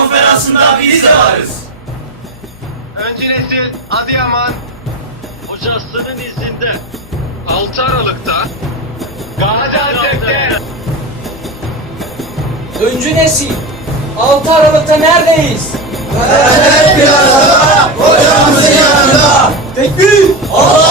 konferansında biz de varız. Öncü nesil Adıyaman hocasının izinde 6 Aralık'ta Gaziantep'te Öncü nesil. 6 Aralık'ta neredeyiz? Hep bir hocamızın yanında. Tekbir! Allah